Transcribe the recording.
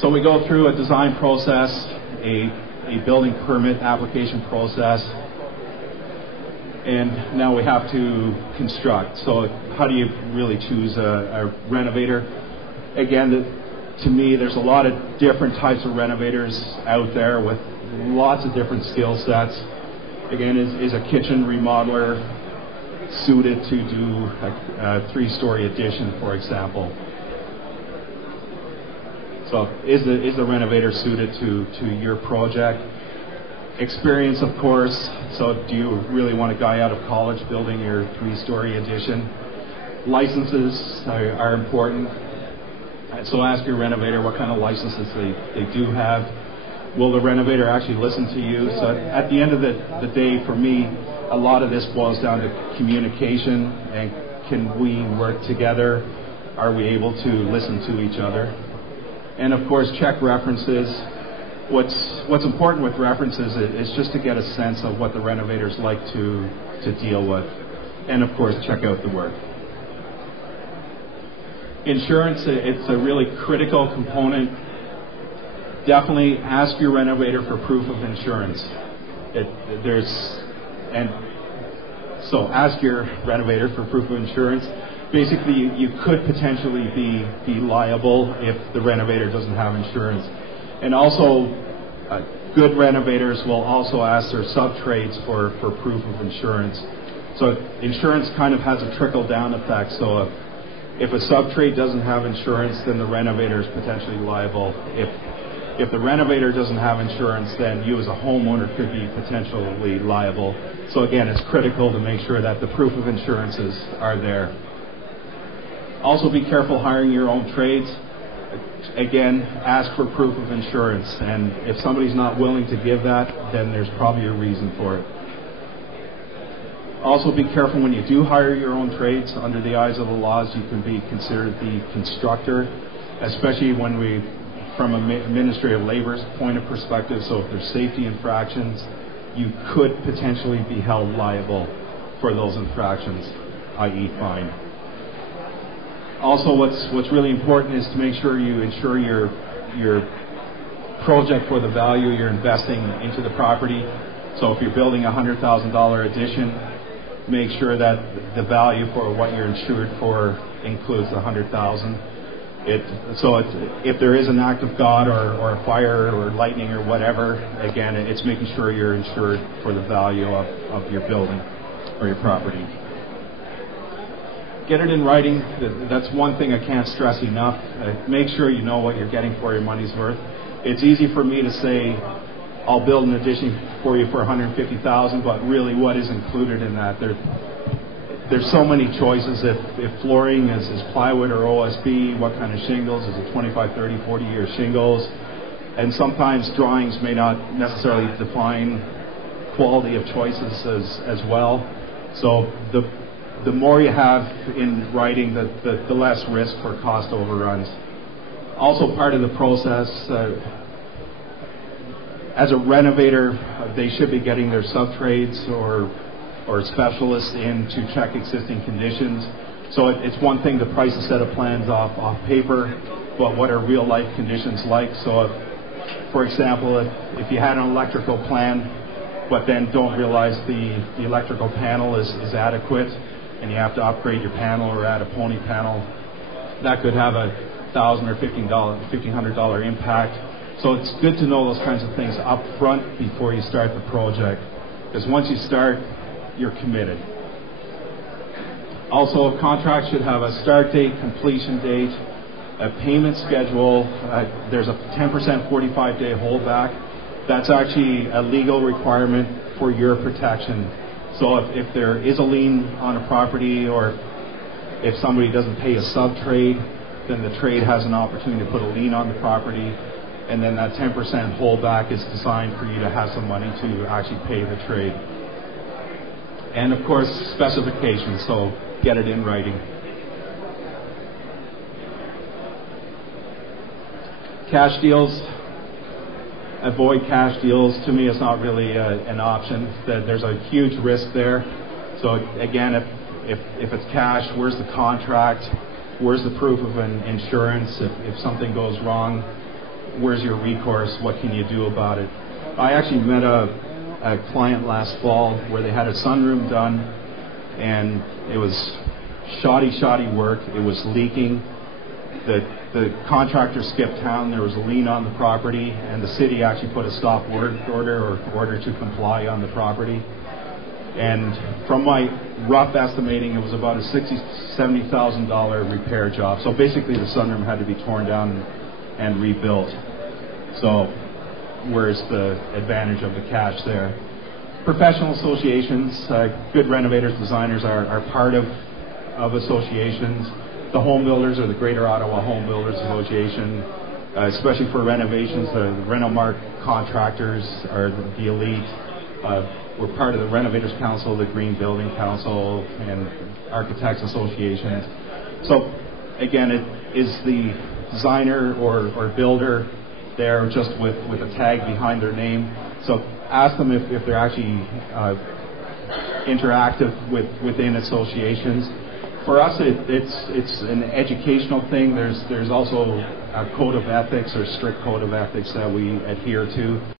So we go through a design process, a building permit application process, and now we have to construct. So how do you really choose a renovator? Again, to me, there's a lot of different types of renovators out there with lots of different skill sets. Again, is a kitchen remodeler suited to do a three-story addition, for example? So is the renovator suited to your project? Experience, of course. So do you really want a guy out of college building your three-story addition? Licenses are important. So ask your renovator what kind of licenses they do have. Will the renovator actually listen to you? So at the end of the day, for me, a lot of this boils down to communication, and can we work together? Are we able to listen to each other? And of course, check references. What's important with references is just to get a sense of what the renovators like to deal with. And of course, check out the work. Insurance, it's a really critical component. Definitely ask your renovator for proof of insurance. So ask your renovator for proof of insurance. Basically, you could potentially be liable if the renovator doesn't have insurance. And also, good renovators will also ask their sub-trades for proof of insurance. So insurance kind of has a trickle-down effect. So if a sub-trade doesn't have insurance, then the renovator is potentially liable. If the renovator doesn't have insurance, then you as a homeowner could be potentially liable. So again, it's critical to make sure that the proof of insurances are there. Also be careful hiring your own trades. Again, ask for proof of insurance, and if somebody's not willing to give that, then there's probably a reason for it. Also be careful when you do hire your own trades. Under the eyes of the laws, you can be considered the constructor, especially from a Ministry of Labor's point of perspective. So if there's safety infractions, you could potentially be held liable for those infractions, i.e. fine. Also, what's really important is to make sure you insure your project for the value you're investing into the property. So if you're building a $100,000 addition, make sure that the value for what you're insured for includes the $100,000. If there is an act of God or a fire or lightning or whatever, again, it's making sure you're insured for the value of your building or your property. Get it in writing. That's one thing I can't stress enough. Make sure you know what you're getting for your money's worth. It's easy for me to say, I'll build an addition for you for $150,000, but really what is included in that? There's so many choices. If flooring is plywood or OSB, what kind of shingles? Is it 25, 30, 40-year shingles? And sometimes drawings may not necessarily define quality of choices as well. So the more you have in writing, the less risk for cost overruns. Also part of the process, as a renovator, they should be getting their sub-trades or specialists in to check existing conditions. So it's one thing to price a set of plans off paper, but what are real life conditions like? So for example, if you had an electrical plan, but then don't realize the electrical panel is adequate, and you have to upgrade your panel or add a pony panel, that could have a $1,000 or $1,500 impact. So it's good to know those kinds of things up front before you start the project, because once you start, you're committed. Also, a contract should have a start date, completion date, a payment schedule. There's a 10% 45-day holdback. That's actually a legal requirement for your protection. So if there is a lien on a property, or if somebody doesn't pay a sub-trade, then the trade has an opportunity to put a lien on the property, and then that 10% holdback is designed for you to have some money to actually pay the trade. And of course, specifications, so get it in writing. Cash deals. Avoid cash deals. To me, it's not really an option. There's a huge risk there. So again, if it's cash, where's the contract? Where's the proof of an insurance if something goes wrong? where's your recourse? What can you do about it? I actually met a client last fall where they had a sunroom done, and it was shoddy work. It was leaking. The contractor skipped town. There was a lien on the property, and the city actually put a stop order to comply on the property. And from my rough estimating, it was about a $70,000 repair job. So basically, the sunroom had to be torn down and rebuilt. So where's the advantage of the cash there? Professional associations, good renovators, designers are part of associations. The home builders, or the Greater Ottawa Home Builders Association, especially for renovations, the Renomark contractors are the elite. We're part of the Renovators Council, the Green Building Council, and Architects Associations. So again, it is the designer or builder there just with a tag behind their name. So ask them if they're actually interactive within associations. For us, it's an educational thing. There's also a code of ethics, or strict code of ethics, that we adhere to.